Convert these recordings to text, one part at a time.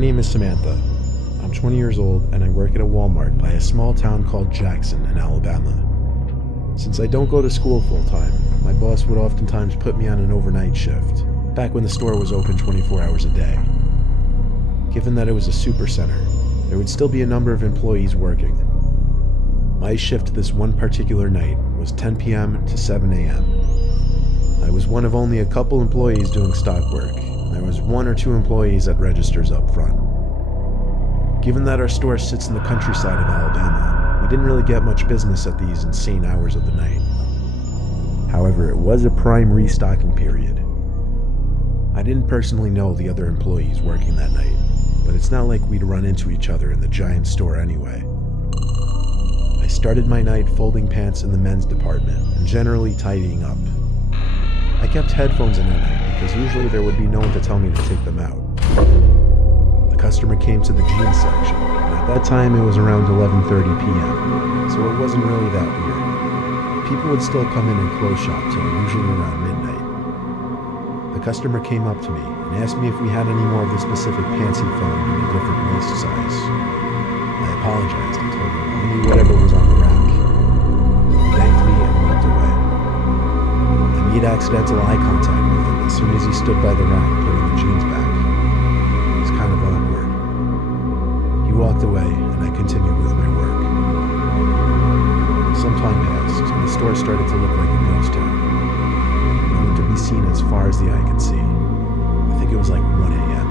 name is Samantha. I'm 20 years old and I work at a Walmart by a small town called Jackson in Alabama. Since I don't go to school full time, my boss would oftentimes put me on an overnight shift, back when the store was open 24 hours a day. Given that it was a super center, there would still be a number of employees working. My shift this one particular night was 10 p.m. to 7 a.m. I was one of only a couple employees doing stock work, and there was one or two employees at registers up front. Given that our store sits in the countryside of Alabama, we didn't really get much business at these insane hours of the night. However, it was a prime restocking period. I didn't personally know the other employees working that night, but it's not like we'd run into each other in the giant store anyway. I started my night folding pants in the men's department and generally tidying up. I kept headphones in at night because usually there would be no one to tell me to take them out. The customer came to the jeans section, and at that time it was around 11:30 p.m., so it wasn't really that weird. People would still come in and close shop till usually around midnight. The customer came up to me and asked me if we had any more of the specific pants he found in a different waist size. I apologized and told him only whatever was on the rack. He thanked me and walked away. I made accidental eye contact with him as soon as he stood by the rack putting the jeans back. It was kind of awkward. He walked away and I continued with my work. Some time passed and the store started to look like a ghost town. No one to be seen as far as the eye could see. I think it was like 1 a.m.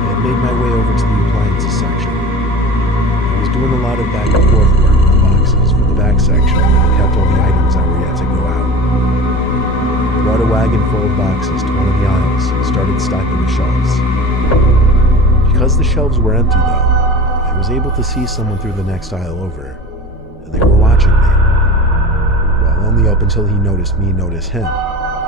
I had made my way over to the appliances section. I was doing a lot of back and forth work on boxes for the back section where I kept all the items that were yet to go out. I brought a wagon full of boxes to one of the aisles and started stocking the shelves. Because the shelves were empty though, I was able to see someone through the next aisle over, and they were watching me. Well, only up until he noticed me notice him.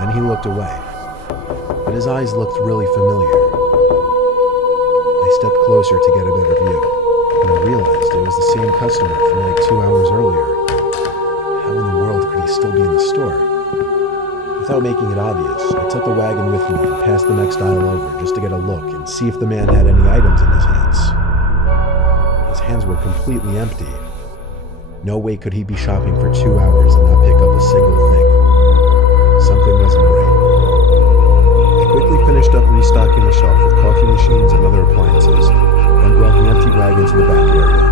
Then he looked away, but his eyes looked really familiar. I stepped closer to get a better view, and I realized it was the same customer from like 2 hours earlier. How in the world could he still be in the store? Without making it obvious, I took the wagon with me and passed the next aisle over just to get a look and see if the man had any items in his hands. His hands were completely empty. No way could he be shopping for 2 hours and not pick up a single thing. Something wasn't right. I quickly finished up restocking the shelf with coffee machines and other appliances, then brought the empty wagon to the back area.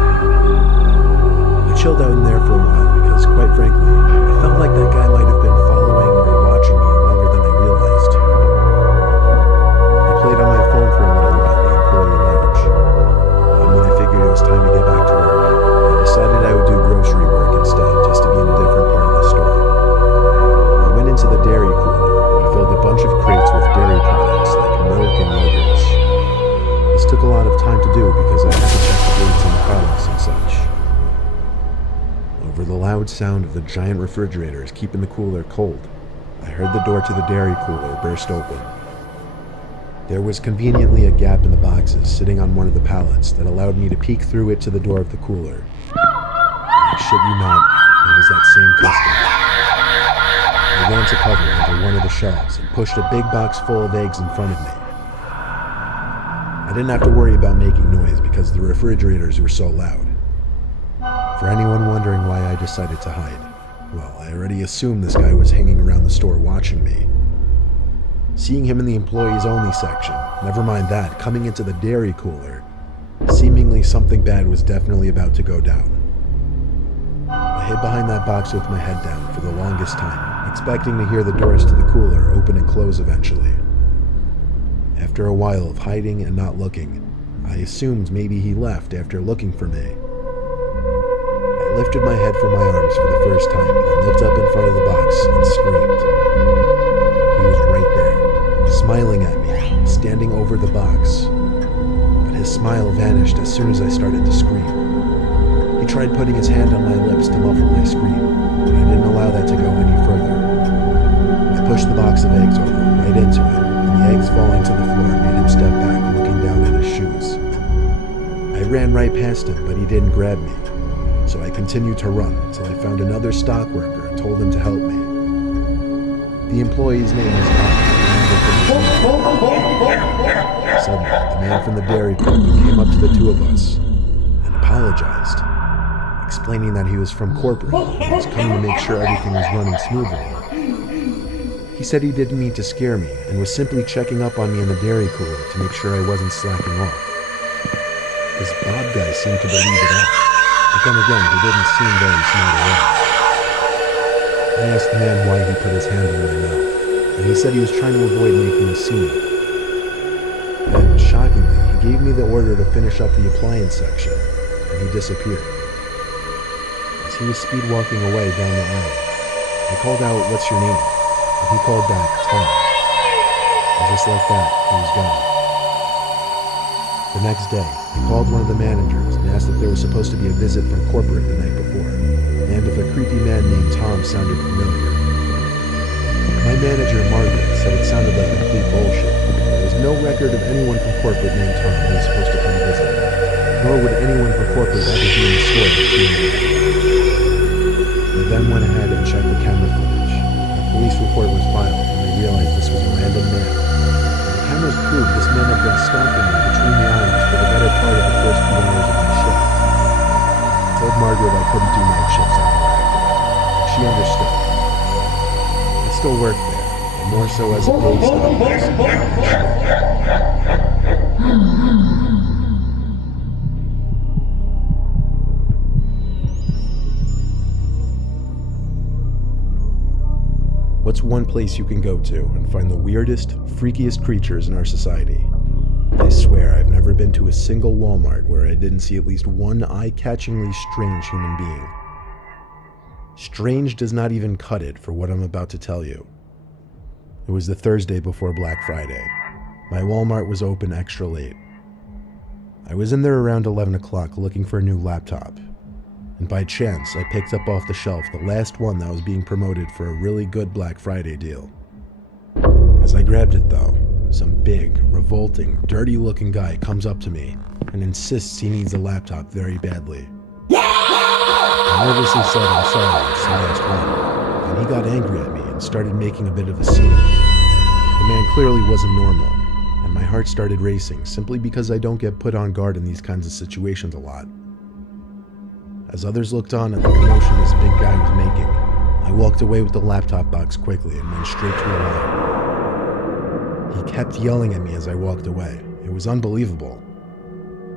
I chilled out in there for a while because, quite frankly, I felt like that guy might have been following or watching me longer than I realized. I played on my phone for a little while in the employee lounge, and when I figured it was time to get back to work, I decided I would do grocery work instead, just to be in a different part of the store. I went into the dairy cooler and filled a bunch of crates with dairy products like milk and yogurts. This took a lot of time to do because I had to check the dates on the products and such. Over the loud sound of the giant refrigerators keeping the cooler cold, I heard the door to the dairy cooler burst open. There was conveniently a gap in the boxes sitting on one of the pallets that allowed me to peek through it to the door of the cooler. I shit you not, it was that same customer. I ran to cover under one of the shelves and pushed a big box full of eggs in front of me. I didn't have to worry about making noise because the refrigerators were so loud. For anyone wondering why I decided to hide, well, I already assumed this guy was hanging around the store watching me. Seeing him in the employees only section, never mind that, coming into the dairy cooler, seemingly something bad was definitely about to go down. I hid behind that box with my head down for the longest time, expecting to hear the doors to the cooler open and close eventually. After a while of hiding and not looking, I assumed maybe he left after looking for me. I lifted my head from my arms for the first time and looked up in front of the box and screamed. He was right there, smiling at me, standing over the box. But his smile vanished as soon as I started to scream. He tried putting his hand on my lips to muffle my scream, but I didn't allow that to go any further. I pushed the box of eggs over right into him, and the eggs falling to the floor made him step back, looking down at his shoes. I ran right past him, but he didn't grab me. So I continued to run until I found another stock worker and told him to help me. The employee's name was Bob, and he Suddenly, the man from the dairy company came up to the two of us and apologized, explaining that he was from corporate and was coming to make sure everything was running smoothly. He said he didn't mean to scare me and was simply checking up on me in the dairy cooler to make sure I wasn't slacking off. This Bob guy seemed to believe it all, but then again, he didn't seem very smart at all. I asked the man why he put his hand in my mouth, and he said he was trying to avoid making a scene. Then, shockingly, he gave me the order to finish up the appliance section, and he disappeared. As he was speed walking away down the aisle, I called out, "What's your name?" And he called back, "Tom." And just like that, he was gone. The next day, I called one of the managers and asked if there was supposed to be a visit from corporate the night before, and if a creepy man named Tom sounded familiar. My manager, Margaret, said it sounded like complete bullshit. There was no record of anyone from corporate named Tom who was supposed to come visit, nor would anyone from corporate ever be in the store at 2 a.m. I then went ahead and checked the camera footage. A police report was filed, and I realized this was a random man. The cameras proved this man had been stalking me between the aisles for the better part of the first few hours of my shift. I told Margaret I couldn't do night shifts anymore after that, and she understood. I still worked there, but more so as a day staff. What's one place you can go to and find the weirdest, freakiest creatures in our society? I swear I've never been to a single Walmart where I didn't see at least one eye-catchingly strange human being. Strange does not even cut it for what I'm about to tell you. It was the Thursday before Black Friday. My Walmart was open extra late. I was in there around 11 o'clock looking for a new laptop. And by chance, I picked up off the shelf the last one that was being promoted for a really good Black Friday deal. As I grabbed it though, some big, revolting, dirty-looking guy comes up to me and insists he needs a laptop very badly. I nervously said I'm sorry, it's the last one, and he got angry at me and started making a bit of a scene. The man clearly wasn't normal, and my heart started racing simply because I don't get put on guard in these kinds of situations a lot. As others looked on at the commotion this big guy was making, I walked away with the laptop box quickly and went straight to a line. He kept yelling at me as I walked away. It was unbelievable.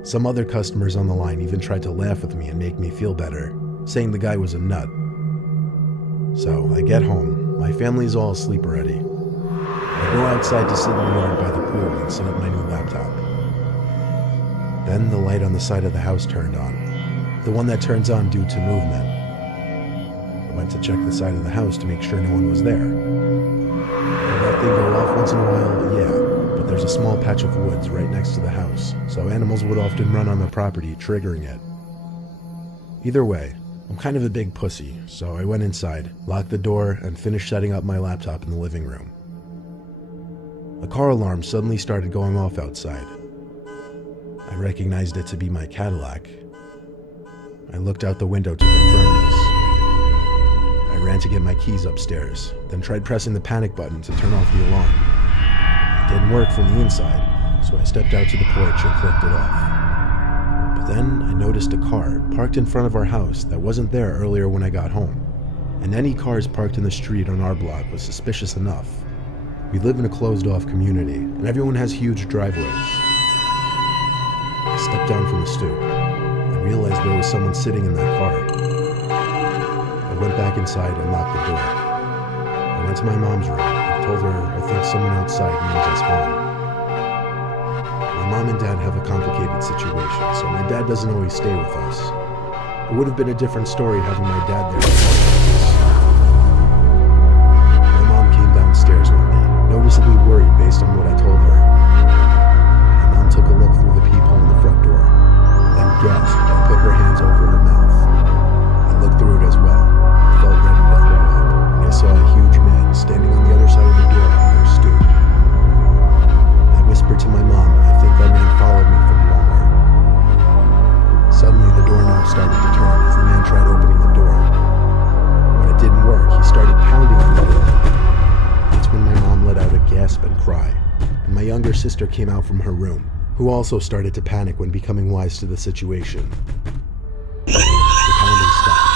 Some other customers on the line even tried to laugh with me and make me feel better, saying the guy was a nut. So I get home. My family's all asleep already. I go outside to sit in the yard by the pool and set up my new laptop. Then the light on the side of the house turned on. The one that turns on due to movement. I went to check the side of the house to make sure no one was there. Will that thing go off once in a while? Yeah, but there's a small patch of woods right next to the house, so animals would often run on the property, triggering it. Either way, I'm kind of a big pussy, so I went inside, locked the door, and finished setting up my laptop in the living room. A car alarm suddenly started going off outside. I recognized it to be my Cadillac. I looked out the window to confirm this. I ran to get my keys upstairs, then tried pressing the panic button to turn off the alarm. It didn't work from the inside, so I stepped out to the porch and clicked it off. But then I noticed a car parked in front of our house that wasn't there earlier when I got home, and any cars parked in the street on our block was suspicious enough. We live in a closed-off community, and everyone has huge driveways. I stepped down from the stoop. I realized there was someone sitting in that car. I went back inside and locked the door. I went to my mom's room and told her I think someone outside means us home. My mom and dad have a complicated situation, so my dad doesn't always stay with us. It would have been a different story having my dad there. My mom came downstairs with me, noticeably worried based on what I told her. My mom took a look through the peephole in the front door, then gasped and put her hands over her mouth. I looked through it as well, felt ready to throw up, and I saw a huge man standing on the other side of the door on their stoop. I whispered to my mom, I think that man followed me from Walmart. Suddenly the doorknob started to turn as the man tried opening the door. When it didn't work, he started pounding on the door. That's when my mom let out a gasp and cry. sister came out from her room, who also started to panic when becoming wise to the situation. The pounding stopped,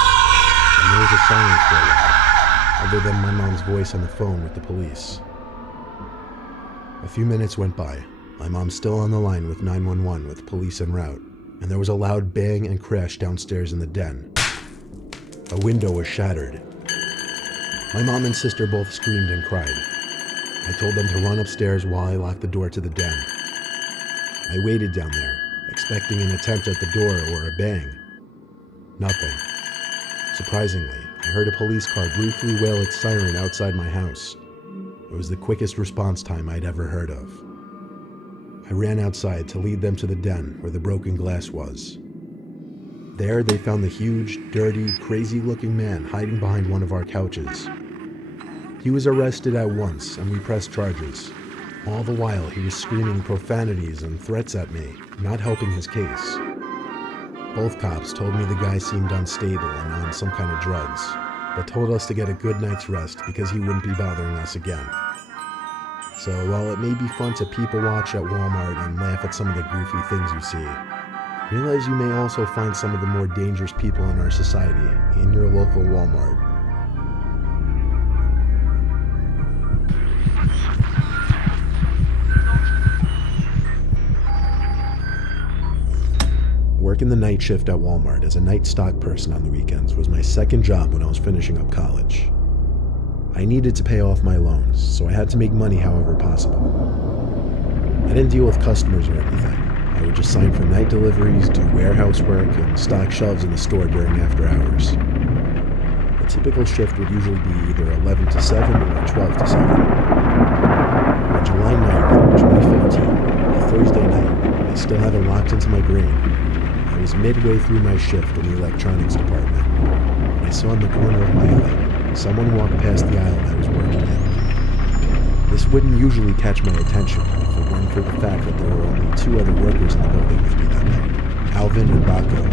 and there was a silence for a while, other than my mom's voice on the phone with the police. A few minutes went by, my mom still on the line with 911 with police en route, and there was a loud bang and crash downstairs in the den. A window was shattered. My mom and sister both screamed and cried. I told them to run upstairs while I locked the door to the den. I waited down there, expecting an attempt at the door or a bang. Nothing. Surprisingly, I heard a police car briefly wail its siren outside my house. It was the quickest response time I'd ever heard of. I ran outside to lead them to the den where the broken glass was. There, they found the huge, dirty, crazy-looking man hiding behind one of our couches. He was arrested at once, and we pressed charges. All the while, he was screaming profanities and threats at me, not helping his case. Both cops told me the guy seemed unstable and on some kind of drugs, but told us to get a good night's rest because he wouldn't be bothering us again. So while it may be fun to people watch at Walmart and laugh at some of the goofy things you see, realize you may also find some of the more dangerous people in our society in your local Walmart. Working the night shift at Walmart as a night stock person on the weekends was my second job when I was finishing up college. I needed to pay off my loans, so I had to make money however possible. I didn't deal with customers or anything. I would just sign for night deliveries, do warehouse work, and stock shelves in the store during after hours. A typical shift would usually be either 11 to 7 or 12 to 7. On July 9th, 2015, a Thursday night, I still have it locked into my brain. I was midway through my shift in the electronics department, and I saw in the corner of my eye someone walk past the aisle I was working in. This wouldn't usually catch my attention if it weren't for the fact that there were only two other workers in the building with me that night, Alvin and Baco.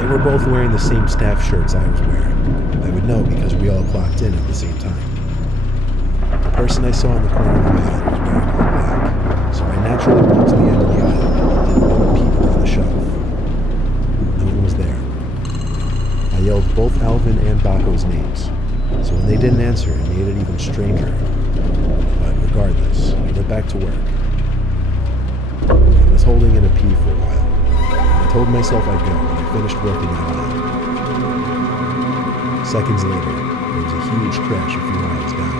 They were both wearing the same staff shirts I was wearing. I would know because we all clocked in at the same time. The person I saw in the corner of my eye was wearing all black, so I naturally walked to the end of the aisle and did a little peek on the shelf. No one was there. I yelled both Alvin and Baco's names, so when they didn't answer, it made it even stranger. But regardless, I went back to work. I was holding in a pee for a while. I told myself I'd go when I finished working that aisle. Seconds later, there was a huge crash a few aisles down.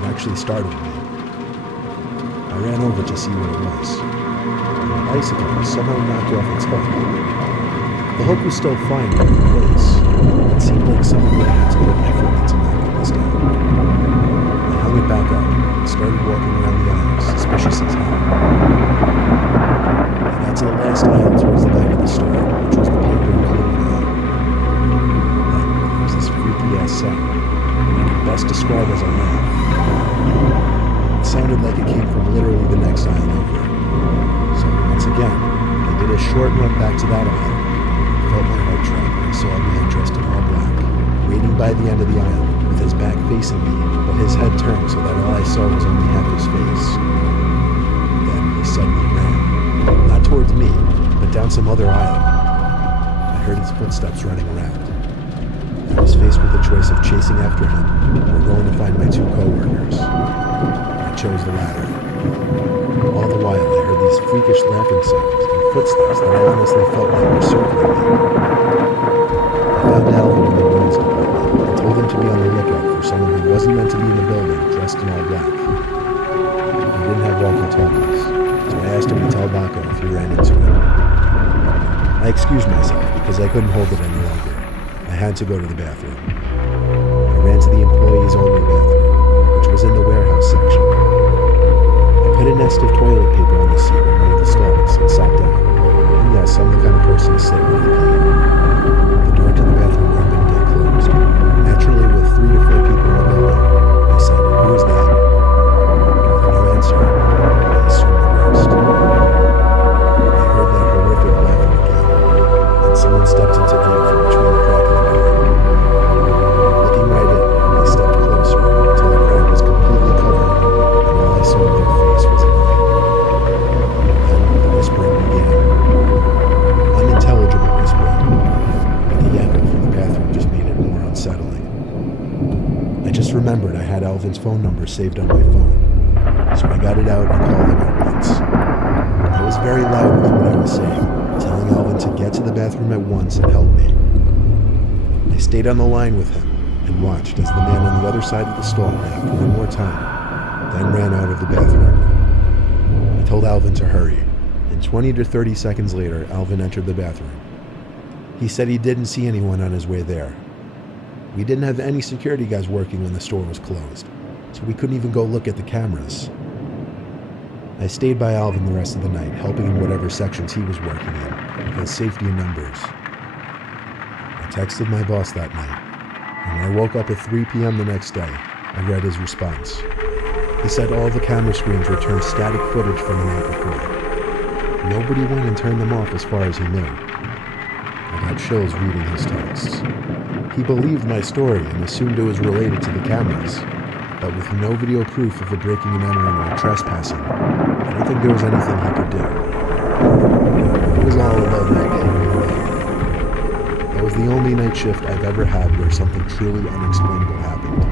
It actually startled me. I ran over to see what it was. The bicycle was somehow knocked off its hook. The hook was still fine in place. It seemed like someone would have had to put effort into knocking this down. I hung it back up and started walking around the aisles, suspicious as hell. I got to the last aisle towards the back of the store, which was the paper and clothing aisle. Then there was this freaky-ass sound, I could best describe as a laugh. It sounded like it came from literally the next aisle over. So once again, I did a short run back to that aisle. Felt my heart drop when I saw a man dressed in all black, waiting by the end of the aisle, with his back facing me, but his head turned so that all I saw was only half his face. Then he suddenly ran, not towards me, but down some other aisle. I heard his footsteps running around. I was faced with the choice of chasing after him or going to find my two co-workers. I chose the latter. All the while, I heard these freakish laughing sounds and footsteps that I honestly felt like were circling me. I found Alvin in the women's department and told him to be on the lookout for someone who wasn't meant to be in the building dressed in all black. He didn't have walkie-talkies, so I asked him to tell Baco if he ran into him. I excused myself because I couldn't hold it any longer. I had to go to the bathroom. I ran to the employees-only bathroom, which was in the warehouse section. I put a nest of toilet paper on the seat in one of the stalls and sat down. And yes, I'm the kind of person to sit when I pee. The door to the bathroom opened and closed. Naturally, with 3 to 4 people in the building, I said, "Who is that?" With no answer, I assumed the worst. I heard that horrific laughing again, and someone stepped into view from between the crack of the door. Looking right in, I stepped closer until the crack was completely covered, and all I saw of their face was Alvin's phone number saved on my phone, so I got it out and called him at once. I was very loud with what I was saying, telling Alvin to get to the bathroom at once and help me. I stayed on the line with him and watched as the man on the other side of the stall rapped one more time, then ran out of the bathroom. I told Alvin to hurry, and 20 to 30 seconds later, Alvin entered the bathroom. He said he didn't see anyone on his way there. We didn't have any security guys working when the store was closed, so we couldn't even go look at the cameras. I stayed by Alvin the rest of the night, helping in whatever sections he was working in, because safety in numbers. I texted my boss that night, and when I woke up at 3 p.m. the next day, I read his response. He said all the camera screens returned static footage from the night before. Nobody went and turned them off as far as he knew. I got chills reading his texts. He believed my story and assumed it was related to the cameras, but with no video proof of a breaking and entering or trespassing, I don't think there was anything he could do. It was all above my pay grade. That was the only night shift I've ever had where something truly unexplainable happened.